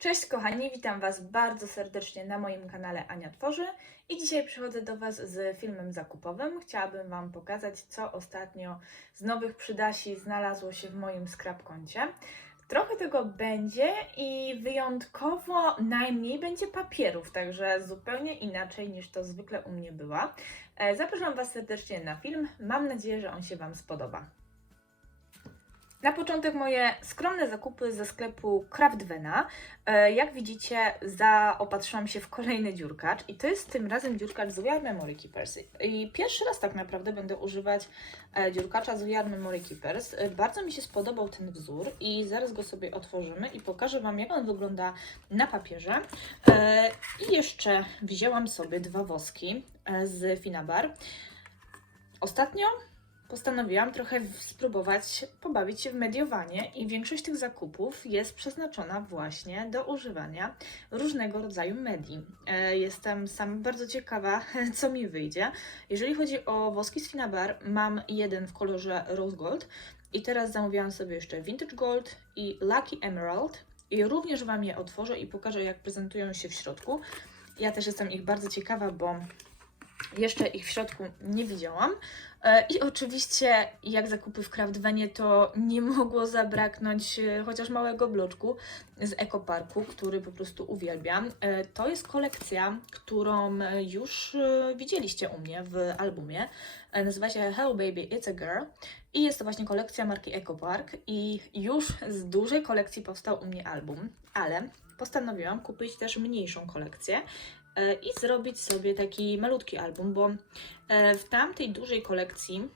Cześć kochani, witam Was bardzo serdecznie na moim kanale Ania Tworzy i dzisiaj przychodzę do Was z filmem zakupowym. Chciałabym Wam pokazać, co ostatnio z nowych przydasi znalazło się w moim skrapkoncie. Trochę tego będzie i wyjątkowo najmniej będzie papierów, także zupełnie inaczej niż to zwykle u mnie była. E, Zapraszam Was serdecznie na film, mam nadzieję, że on się Wam spodoba. Na początek moje skromne zakupy ze sklepu Craftvena. E, Jak widzicie, zaopatrzyłam się w kolejny dziurkacz i to jest tym razem dziurkacz z We Are Memory Keepers. I pierwszy raz tak naprawdę będę używać e, dziurkacza z We Are Memory Keepers. E, Bardzo mi się spodobał ten wzór i zaraz go sobie otworzymy i pokażę Wam, jak on wygląda na papierze. I jeszcze wzięłam sobie dwa woski z Finabar. Ostatnio postanowiłam trochę spróbować pobawić się w mediowanie i większość tych zakupów jest przeznaczona właśnie do używania różnego rodzaju medii. E, Jestem sam bardzo ciekawa, co mi wyjdzie. Jeżeli chodzi o woski z Finabar, mam jeden w kolorze Rose Gold i teraz zamówiłam sobie jeszcze Vintage Gold i Lucky Emerald i również Wam je otworzę i pokażę, jak prezentują się w środku. Ja też jestem ich bardzo ciekawa, bo jeszcze ich w środku nie widziałam. E, I oczywiście, jak zakupy w Craftvenie, to nie mogło zabraknąć e, chociaż małego bloczku z Ekoparku, który po prostu uwielbiam. E, To jest kolekcja, którą już widzieliście u mnie w albumie. Nazywa się Hello Baby, It's a Girl. I jest to właśnie kolekcja marki Ekopark. I już z dużej kolekcji powstał u mnie album, ale postanowiłam kupić też mniejszą kolekcję i zrobić sobie taki malutki album, bo e, w tamtej dużej kolekcji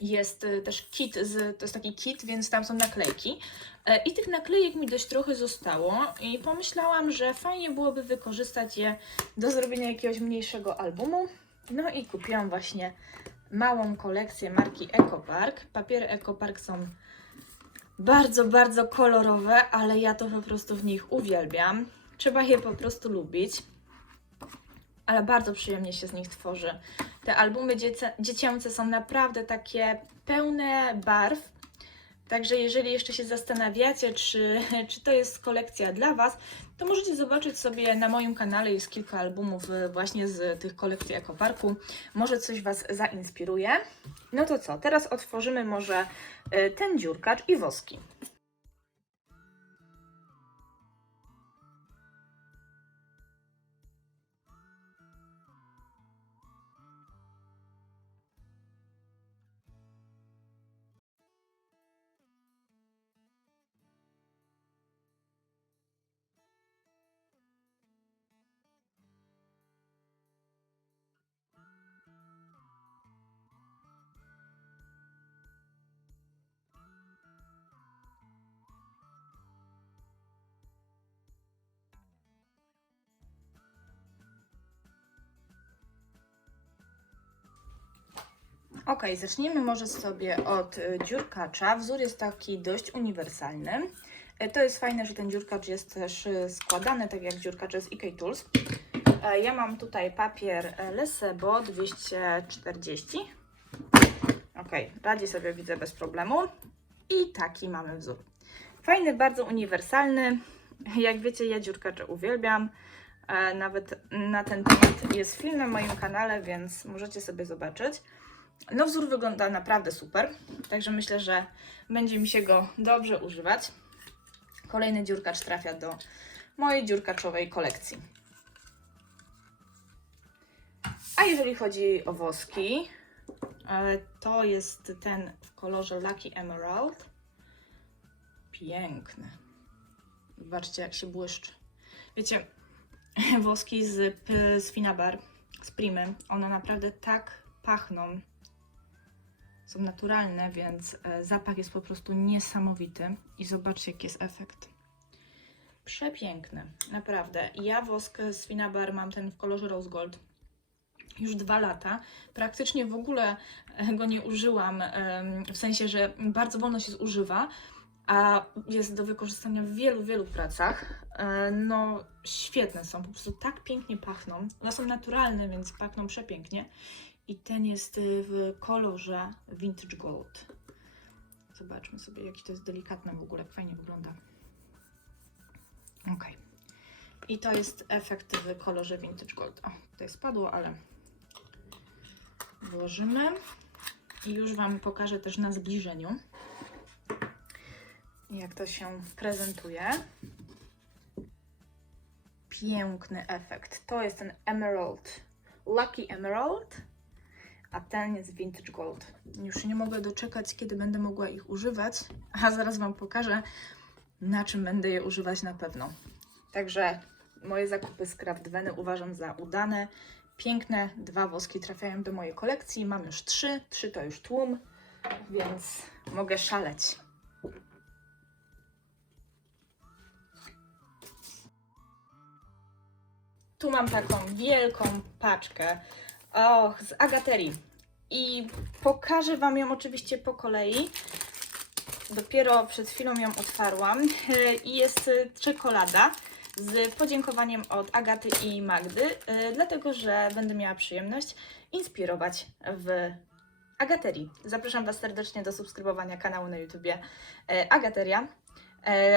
jest e, też kit, z, to jest taki kit, więc tam są naklejki. E, I tych naklejek mi dość trochę zostało i pomyślałam, że fajnie byłoby wykorzystać je do zrobienia jakiegoś mniejszego albumu. No i kupiłam właśnie małą kolekcję marki Ecopark. Papiery Ecopark są bardzo, bardzo kolorowe, ale ja to po prostu w nich uwielbiam. Trzeba je po prostu lubić ale bardzo przyjemnie się z nich tworzy. Te albumy dziecięce są naprawdę takie pełne barw. Także jeżeli jeszcze się zastanawiacie, czy, czy to jest kolekcja dla Was, to możecie zobaczyć sobie na moim kanale jest kilka albumów y, właśnie z tych kolekcji Ekoparku. Może coś Was zainspiruje. No to co, teraz otworzymy może y, ten dziurkacz i woski. Ok, zacznijmy może sobie od y, dziurkacza. Wzór jest taki dość uniwersalny. Y, To jest fajne, że ten dziurkacz jest też y, składany, tak jak dziurkacze z EK Tools. E, Ja mam tutaj papier e, Lesebo 240. Ok, radzi sobie widzę bez problemu. I taki mamy wzór. Fajny, bardzo uniwersalny. Jak wiecie, ja dziurkacze uwielbiam. E, Nawet na ten temat jest film na moim kanale, więc możecie sobie zobaczyć. No wzór wygląda naprawdę super, także myślę, że będzie mi się go dobrze używać. Kolejny dziurkacz trafia do mojej dziurkaczowej kolekcji. A jeżeli chodzi o woski, e, to jest ten w kolorze Lucky Emerald. Piękny. Zobaczcie, jak się błyszczy. Wiecie, woski z, z Finabar, z Primy, one naprawdę tak pachną są naturalne, więc e, zapach jest po prostu niesamowity. I zobaczcie, jaki jest efekt. Przepiękny, naprawdę. Ja wosk z Finabar mam ten w kolorze Rose Gold już dwa lata. Praktycznie w ogóle e, go nie użyłam, w sensie, że bardzo wolno się zużywa, a jest do wykorzystania w wielu, wielu pracach. E, No, świetne są, po prostu tak pięknie pachną. One są naturalne, więc pachną przepięknie. I ten jest y, w kolorze Vintage Gold. Zobaczmy sobie, jaki to jest delikatny w ogóle, fajnie wygląda. Ok. I to jest efekt w kolorze Vintage Gold. O, tutaj spadło, ale włożymy. I już Wam pokażę też na zbliżeniu, jak to się prezentuje. Piękny efekt. To jest ten Emerald, Lucky Emerald, a ten jest Vintage Gold. Już nie mogę doczekać, kiedy będę mogła ich używać, a zaraz Wam pokażę, na czym będę je używać na pewno. Także moje zakupy z Craftweny uważam za udane. Piękne, dwa woski trafiają do mojej kolekcji. Mam już trzy, trzy to już tłum, więc mogę szaleć. Tu mam taką wielką paczkę och, z Agaterii i pokażę Wam ją oczywiście po kolei. Dopiero przed chwilą ją otwarłam i jest e, czekolada z podziękowaniem od Agaty i Magdy, e, dlatego że będę miała przyjemność inspirować w Agaterii. Zapraszam Was serdecznie do subskrybowania kanału na YouTubie e, Agateria.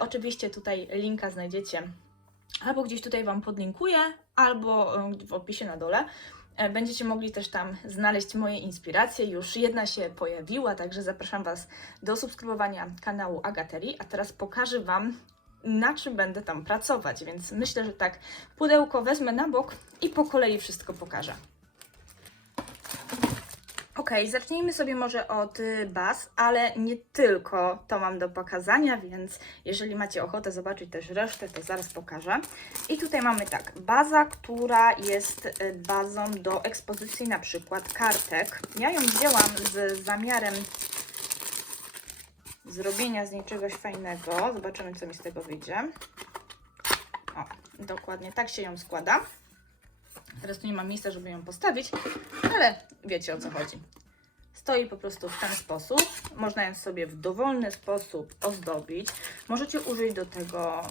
Oczywiście tutaj linka znajdziecie albo gdzieś tutaj Wam podlinkuję, albo w opisie na dole. E, Będziecie mogli też tam znaleźć moje inspiracje. Już jedna się pojawiła, także zapraszam Was do subskrybowania kanału Agaterii. A teraz pokażę Wam, na czym będę tam pracować. Więc myślę, że tak pudełko wezmę na bok i po kolei wszystko pokażę. Ok, zacznijmy sobie może od y, baz, ale nie tylko to mam do pokazania, więc jeżeli macie ochotę zobaczyć też resztę, to zaraz pokażę. I tutaj mamy tak, baza, która jest y, bazą do ekspozycji na przykład kartek. Ja ją wzięłam z zamiarem zrobienia z niej czegoś fajnego. Zobaczymy, co mi z tego wyjdzie. O, dokładnie tak się ją składa. Teraz tu nie mam miejsca, żeby ją postawić, ale wiecie o co chodzi. Stoi po prostu w ten sposób. Można ją sobie w dowolny sposób ozdobić. Możecie użyć do tego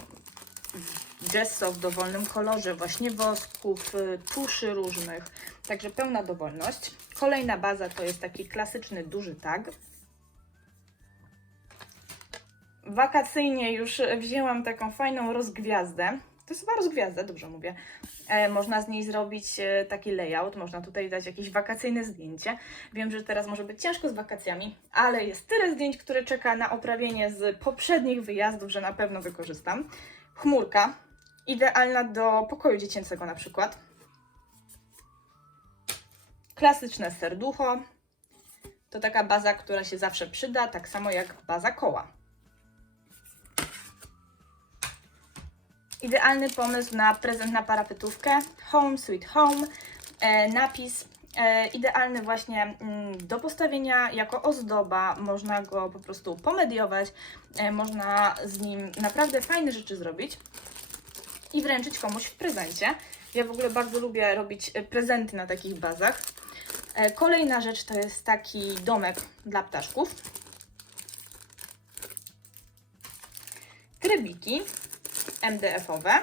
gesso w dowolnym kolorze, właśnie wosków, y, tuszy różnych. Także pełna dowolność. Kolejna baza to jest taki klasyczny duży tag. Wakacyjnie już wzięłam taką fajną rozgwiazdę. To jest chyba rozgwiazda, dobrze mówię. E, można z niej zrobić e, taki layout, można tutaj dać jakieś wakacyjne zdjęcie. Wiem, że teraz może być ciężko z wakacjami, ale jest tyle zdjęć, które czeka na oprawienie z poprzednich wyjazdów, że na pewno wykorzystam. Chmurka, idealna do pokoju dziecięcego na przykład. Klasyczne serducho. To taka baza, która się zawsze przyda, tak samo jak baza koła. Idealny pomysł na prezent na parapetówkę. Home Sweet Home. E, napis e, idealny właśnie mm, do postawienia jako ozdoba. Można go po prostu pomediować. E, można z nim naprawdę fajne rzeczy zrobić i wręczyć komuś w prezencie. Ja w ogóle bardzo lubię robić e, prezenty na takich bazach. E, Kolejna rzecz to jest taki domek dla ptaszków. Krybiki MDF-owe.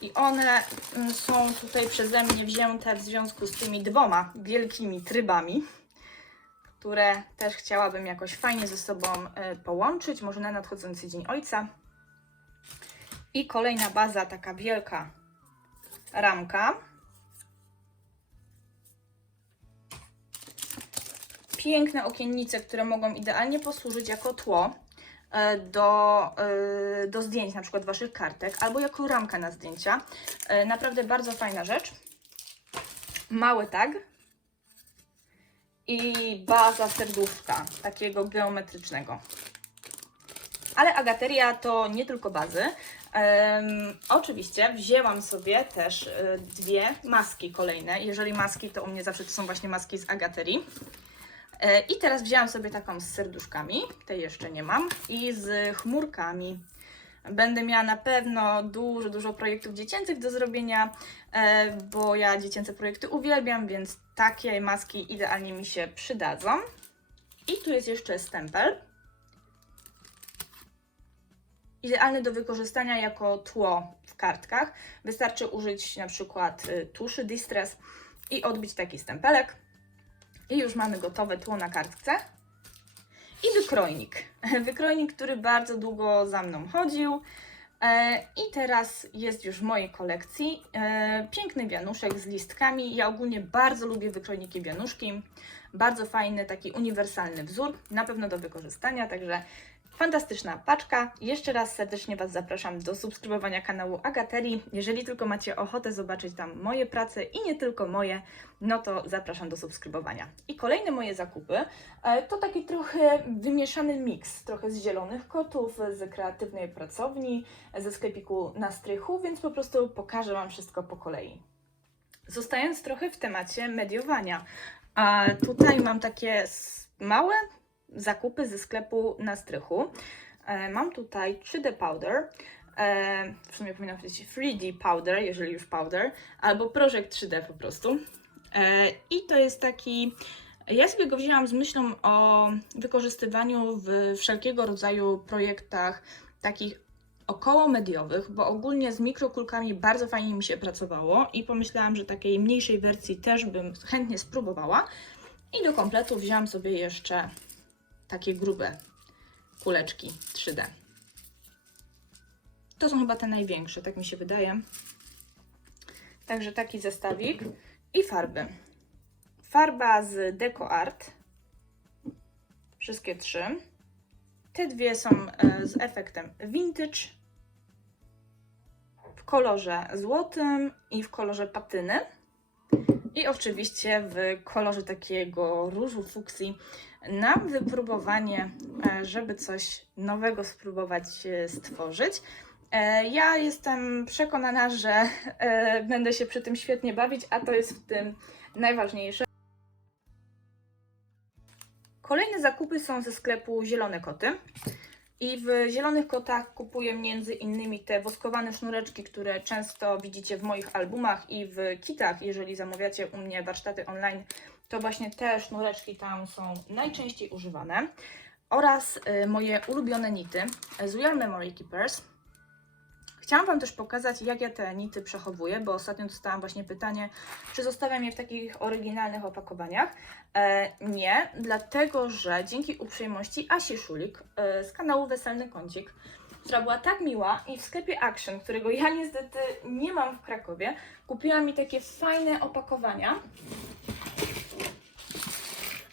I one mm, są tutaj przeze mnie wzięte w związku z tymi dwoma wielkimi trybami, które też chciałabym jakoś fajnie ze sobą e, połączyć, może na nadchodzący Dzień Ojca. I kolejna baza, taka wielka ramka. Piękne okiennice, które mogą idealnie posłużyć jako tło do, e, do zdjęć, na przykład Waszych kartek, albo jako ramka na zdjęcia. E, Naprawdę bardzo fajna rzecz. Mały tag i baza serduszka, takiego geometrycznego. Ale agateria to nie tylko bazy. Em, oczywiście wzięłam sobie też e, dwie maski kolejne. Jeżeli maski, to u mnie zawsze to są właśnie maski z agaterii. E, I teraz wzięłam sobie taką z serduszkami, tej jeszcze nie mam, i z chmurkami. Będę miała na pewno dużo, dużo projektów dziecięcych do zrobienia, e, bo ja dziecięce projekty uwielbiam, więc takie maski idealnie mi się przydadzą. I tu jest jeszcze stempel. Idealny do wykorzystania jako tło w kartkach. Wystarczy użyć na przykład y, tuszy Distress i odbić taki stempelek. I już mamy gotowe tło na kartce. I wykrojnik. Wykrojnik, który bardzo długo za mną chodził. E, I teraz jest już w mojej kolekcji e, piękny wianuszek z listkami. Ja ogólnie bardzo lubię wykrojniki wianuszki. Bardzo fajny, taki uniwersalny wzór, na pewno do wykorzystania, także fantastyczna paczka. Jeszcze raz serdecznie Was zapraszam do subskrybowania kanału Agateri. Jeżeli tylko macie ochotę zobaczyć tam moje prace i nie tylko moje, no to zapraszam do subskrybowania. I kolejne moje zakupy e, to taki trochę wymieszany miks, trochę z zielonych kotów, z kreatywnej pracowni, ze sklepiku na strychu, więc po prostu pokażę Wam wszystko po kolei. Zostając trochę w temacie mediowania, a tutaj mam takie małe zakupy ze sklepu na strychu. E, Mam tutaj 3D Powder, e, w sumie powinno powiedzieć 3D Powder, jeżeli już powder, albo prożek 3D po prostu. E, I to jest taki. Ja sobie go wzięłam z myślą o wykorzystywaniu w wszelkiego rodzaju projektach takich około mediowych, bo ogólnie z mikrokulkami bardzo fajnie mi się pracowało i pomyślałam, że takiej mniejszej wersji też bym chętnie spróbowała. I do kompletu wzięłam sobie jeszcze takie grube kuleczki 3D. To są chyba te największe, tak mi się wydaje. Także taki zestawik i farby. Farba z Deco Art. Wszystkie trzy. Te dwie są e, z efektem vintage w kolorze złotym i w kolorze patyny. I oczywiście w kolorze takiego różu fuksji na wypróbowanie, e, żeby coś nowego spróbować e, stworzyć. E, Ja jestem przekonana, że będę się przy tym świetnie bawić, a to jest w tym najważniejsze. Kolejne zakupy są ze sklepu Zielone Koty. I w Zielonych Kotach kupuję między innymi te woskowane sznureczki, które często widzicie w moich albumach i w kitach, jeżeli zamawiacie u mnie warsztaty online, to właśnie te sznureczki tam są najczęściej używane. Oraz y, moje ulubione nity z We Memory Keepers. Chciałam Wam też pokazać, jak ja te nity przechowuję, bo ostatnio dostałam właśnie pytanie, czy zostawiam je w takich oryginalnych opakowaniach. E, nie, dlatego że dzięki uprzejmości Asi Szulik e, z kanału Weselny Kącik, która była tak miła i w sklepie Action, którego ja niestety nie mam w Krakowie, kupiła mi takie fajne opakowania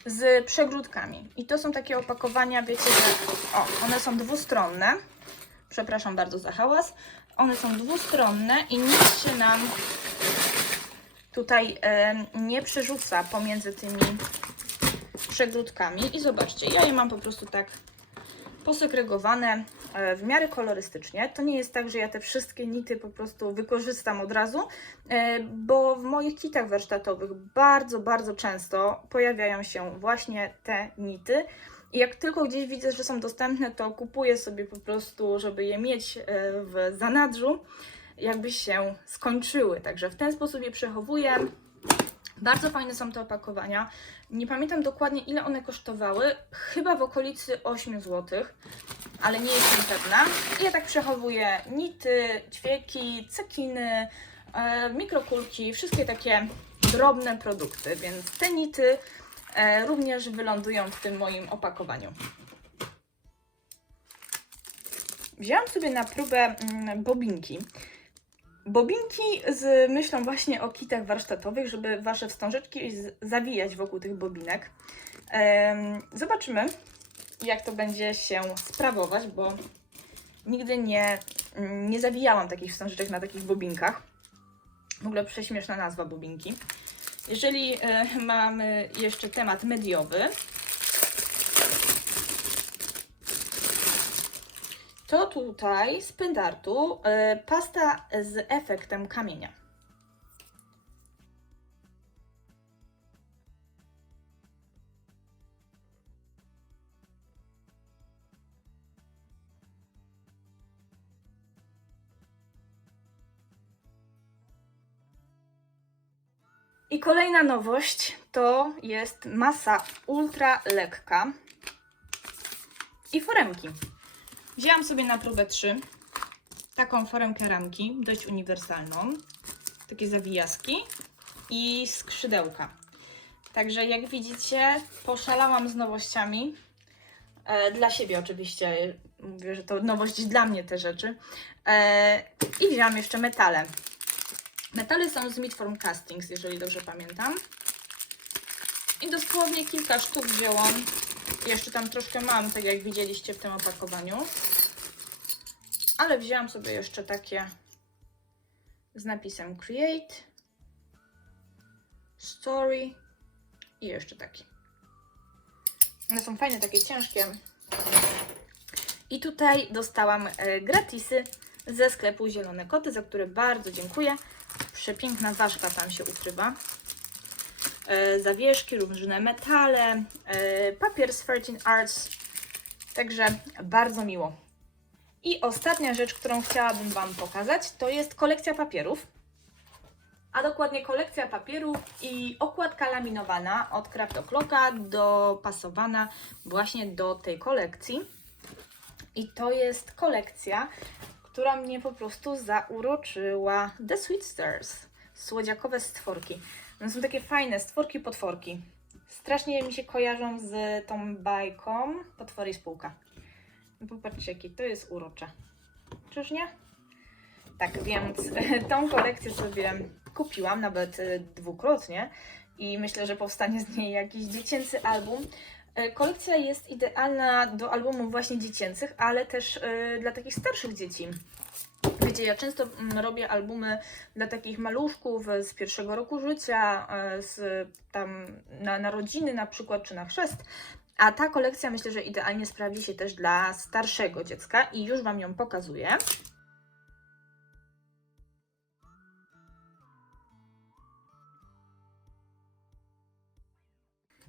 z przegródkami. I to są takie opakowania, wiecie, że o, one są dwustronne. Przepraszam bardzo za hałas. One są dwustronne i nic się nam tutaj e, nie przerzuca pomiędzy tymi przegródkami. I zobaczcie, ja je mam po prostu tak posegregowane e, w miarę kolorystycznie. To nie jest tak, że ja te wszystkie nity po prostu wykorzystam od razu, e, bo w moich kitach warsztatowych bardzo, bardzo często pojawiają się właśnie te nity. Jak tylko gdzieś widzę, że są dostępne, to kupuję sobie po prostu, żeby je mieć e, w zanadrzu, jakby się skończyły. Także w ten sposób je przechowuję. Bardzo fajne są te opakowania. Nie pamiętam dokładnie, ile one kosztowały. Chyba w okolicy 8 zł, ale nie jestem pewna. I ja tak przechowuję nity, ćwieki, cekiny, e, mikrokulki, wszystkie takie drobne produkty, więc te nity również wylądują w tym moim opakowaniu. Wzięłam sobie na próbę mm, bobinki. Bobinki z myślą właśnie o kitach warsztatowych, żeby Wasze wstążeczki zawijać wokół tych bobinek. Zobaczymy, jak to będzie się sprawować, bo nigdy nie, nie zawijałam takich wstążeczek na takich bobinkach. W ogóle prześmieszna nazwa bobinki. Jeżeli e, mamy jeszcze temat mediowy, to tutaj z pędartu e, pasta z efektem kamienia. I kolejna nowość to jest masa ultra lekka i foremki. Wzięłam sobie na próbę 3 taką foremkę ramki, dość uniwersalną, takie zawijaski i skrzydełka. Także jak widzicie, poszalałam z nowościami. E, dla siebie oczywiście mówię, że to nowość dla mnie te rzeczy. E, I wzięłam jeszcze metale. Metale są z Midform Castings, jeżeli dobrze pamiętam. I dosłownie kilka sztuk wzięłam. Jeszcze tam troszkę mam, tak jak widzieliście w tym opakowaniu. Ale wzięłam sobie jeszcze takie z napisem Create, Story i jeszcze taki. One są fajne, takie ciężkie. I tutaj dostałam e, gratisy ze sklepu Zielone Koty, za które bardzo dziękuję. Przepiękna ważka tam się ukrywa. E, zawieszki, różne metale, e, papier z 13 Arts. Także bardzo miło. I ostatnia rzecz, którą chciałabym Wam pokazać, to jest kolekcja papierów. A dokładnie kolekcja papierów i okładka laminowana od Craft O'Clocka dopasowana właśnie do tej kolekcji. I to jest kolekcja, która mnie po prostu zauroczyła. The Sweet Stars. Słodziakowe stworki. One są takie fajne, stworki, potworki. Strasznie mi się kojarzą z tą bajką Potwory i spółka. No Popatrzcie, jakie to jest urocze. Czyż nie? Tak, więc tą kolekcję sobie kupiłam nawet dwukrotnie i myślę, że powstanie z niej jakiś dziecięcy album. E, Kolekcja jest idealna do albumów właśnie dziecięcych, ale też e, dla takich starszych dzieci. Wiecie, ja często mm, robię albumy dla takich maluszków z pierwszego roku życia, e, z tam na narodziny na przykład, czy na chrzest. A ta kolekcja myślę, że idealnie sprawdzi się też dla starszego dziecka i już Wam ją pokazuję.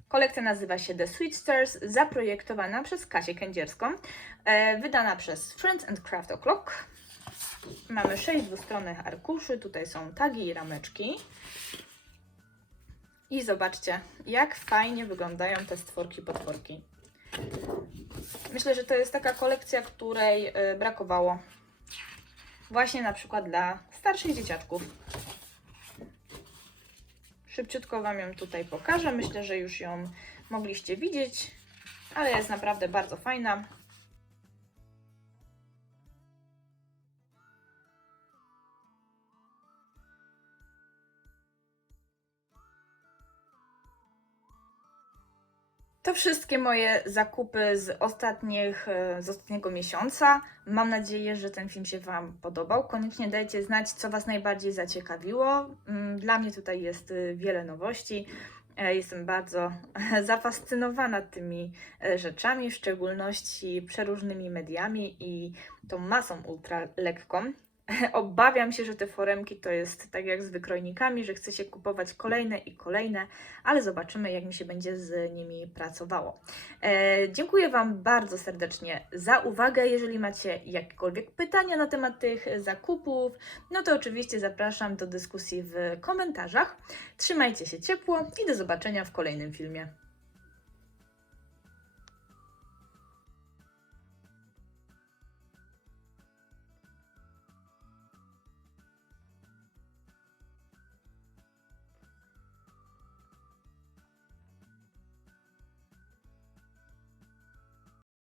Kolekcja nazywa się The Sweet Stars, zaprojektowana przez Kasię Kędzierską, e, wydana przez Friends and Craft O'Clock. Mamy sześć dwustronnych arkuszy, tutaj są tagi i rameczki. I zobaczcie, jak fajnie wyglądają te stworki potworki. Myślę, że to jest taka kolekcja, której e, brakowało właśnie na przykład dla starszych dzieciaczków. Szybciutko Wam ją tutaj pokażę. Myślę, że już ją mogliście widzieć, ale jest naprawdę bardzo fajna. To wszystkie moje zakupy z, ostatnich, e, z ostatniego miesiąca. Mam nadzieję, że ten film się Wam podobał. Koniecznie dajcie znać, co Was najbardziej zaciekawiło. Mm, Dla mnie tutaj jest y, wiele nowości. E, Jestem bardzo zafascynowana tymi e, rzeczami, w szczególności przeróżnymi mediami i tą masą ultra lekką. Obawiam się, że te foremki to jest tak jak z wykrojnikami, że chce się kupować kolejne i kolejne, ale zobaczymy, jak mi się będzie z nimi pracowało. E, dziękuję Wam bardzo serdecznie za uwagę. Jeżeli macie jakiekolwiek pytania na temat tych zakupów, no to oczywiście zapraszam do dyskusji w komentarzach. Trzymajcie się ciepło i do zobaczenia w kolejnym filmie.